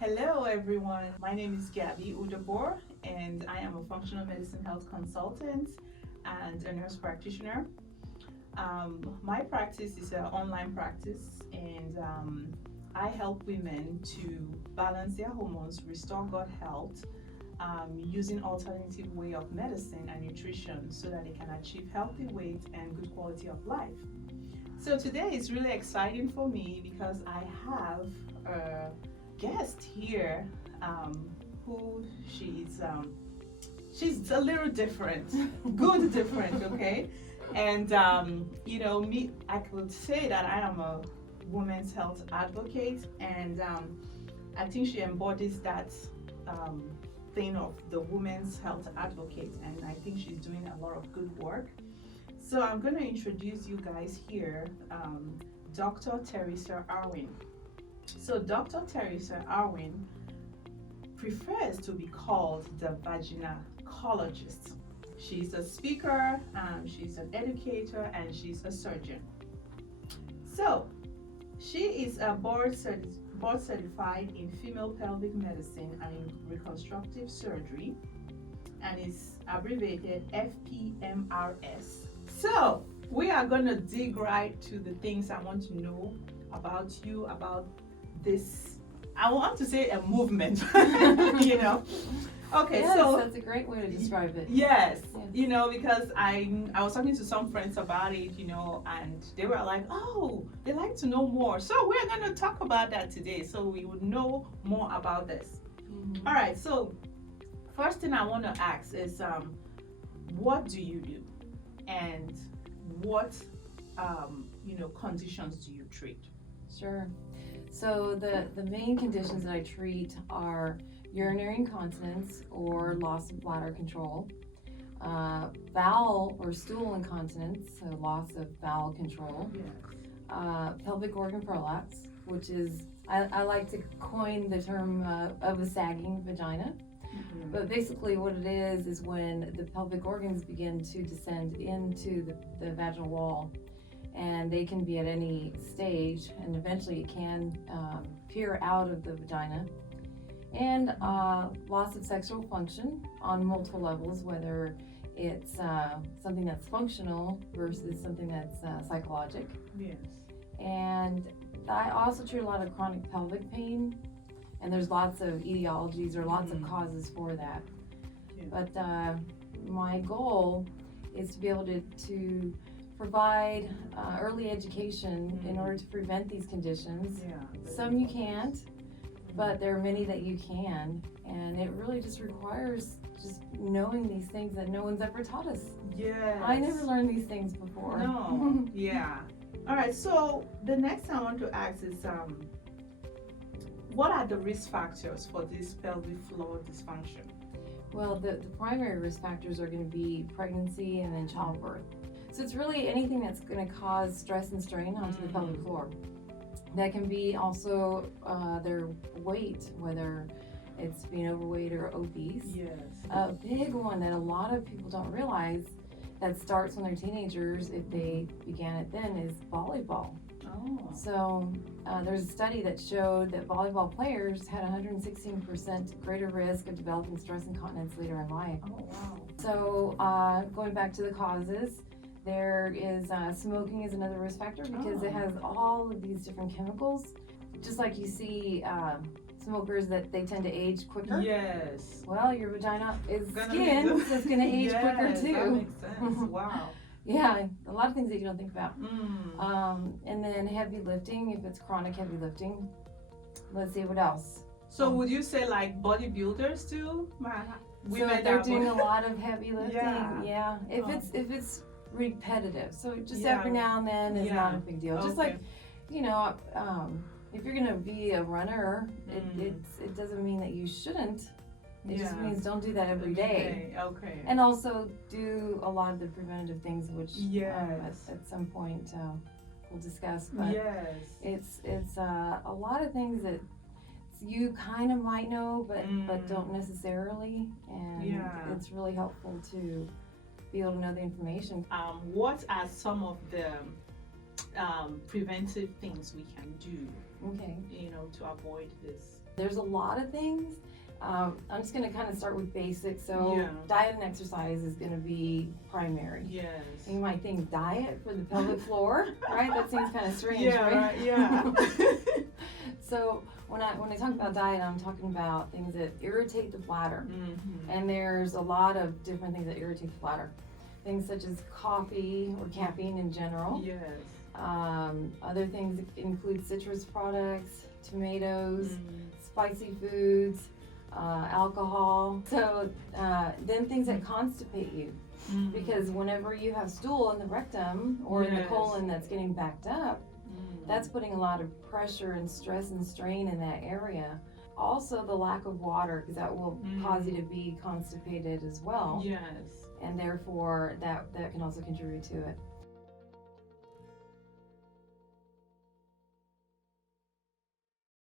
Hello, everyone. My name is Gaby Udabor, and I am a functional medicine health consultant and a nurse practitioner. My practice is an online practice, and I help women to balance their hormones, restore gut health, using alternative way of medicine and nutrition so that they can achieve healthy weight and good quality of life. So today is really exciting for me because I have a guest here who she's a little different, good different, okay? And me, I could say that I am a women's health advocate, and I think she embodies that thing of the women's health advocate, and I think she's doing a lot of good work. So I'm going to introduce you guys here, Dr. Teresa Irwin. So Dr. Teresa Irwin prefers to be called the Vaginacologist. She's a speaker, she's an educator, and she's a surgeon. So she is a board certified in female pelvic medicine and in reconstructive surgery, and is abbreviated FPMRS. So we are going to dig right to the things I want to know about you, about this, I want to say a movement, Okay, yes, so that's a great way to describe it. yes, Yeah. because I was talking to some friends about it, and they were like, oh, they like to know more. So we're going to talk about that today, so we would know more about this. All right, so first thing I want to ask is, what do you do, and what conditions do you treat? Sure. So the main conditions that I treat are urinary incontinence or loss of bladder control, bowel or stool incontinence, so loss of bowel control, Yes. pelvic organ prolapse, which is, I like to coin the term of a sagging vagina. Mm-hmm. But basically what it is when the pelvic organs begin to descend into the vaginal wall, and they can be at any stage, and eventually it can peer out of the vagina. And loss of sexual function on multiple levels, whether it's something that's functional versus something that's psychologic. Yes. And I also treat a lot of chronic pelvic pain, and there's lots of etiologies or lots of causes for that. Yeah. But my goal is to be able to provide early education in order to prevent these conditions. Yeah. Some you can't, but there are many that you can, and it really just requires just knowing these things that no one's ever taught us. Yes. I never learned these things before. No. Yeah. All right. So the next thing I want to ask is, what are the risk factors for this pelvic floor dysfunction? Well, the primary risk factors are going to be pregnancy and then childbirth. So it's really anything that's going to cause stress and strain onto the pelvic floor. That can be also their weight, whether it's being overweight or obese. Yes. A big one that a lot of people don't realize that starts when they're teenagers, if they began it then, is volleyball. Oh. So there's a study that showed that volleyball players had 116% greater risk of developing stress incontinence later in life. Oh, wow. So going back to the causes, there is smoking is another risk factor because it has all of these different chemicals. Just like you see smokers that they tend to age quicker. Yes. Well, your vagina is Gonna skin, so it's going to age quicker too. That makes sense. Wow. Yeah, a lot of things that you don't think about. Mm. And then heavy lifting, if it's chronic heavy lifting. Let's see, what else? So would you say like bodybuilders too? So they're doing a lot of heavy lifting. Yeah. If it's repetitive, so just Yeah. every now and then is not a big deal. Just like, if you're gonna be a runner, it doesn't mean that you shouldn't. It just means don't do that every day. Okay. And also do a lot of the preventative things, which at some point we'll discuss. But it's a lot of things that you kind of might know, but don't necessarily. And it's really helpful to be able to know the information. What are some of the preventive things we can do, Okay. to avoid this There's a lot of things. I'm just going to kind of start with basics. So Yeah. diet and exercise is going to be primary. Yes. You might think diet for the pelvic floor, right? That seems kind of strange, Yeah, right? yeah. So when I talk about diet, I'm talking about things that irritate the bladder. Mm-hmm. And there's a lot of different things that irritate the bladder. Things such as coffee or caffeine in general. Yes. Other things include citrus products, tomatoes, Mm-hmm. spicy foods, alcohol. So then things that constipate you. Mm-hmm. Because whenever you have stool in the rectum or in the Yes. colon that's getting backed up, Mm-hmm. that's putting a lot of pressure and stress and strain in that area. Also the lack of water, because that will cause you to be constipated as well. Yes. And therefore that can also contribute to it.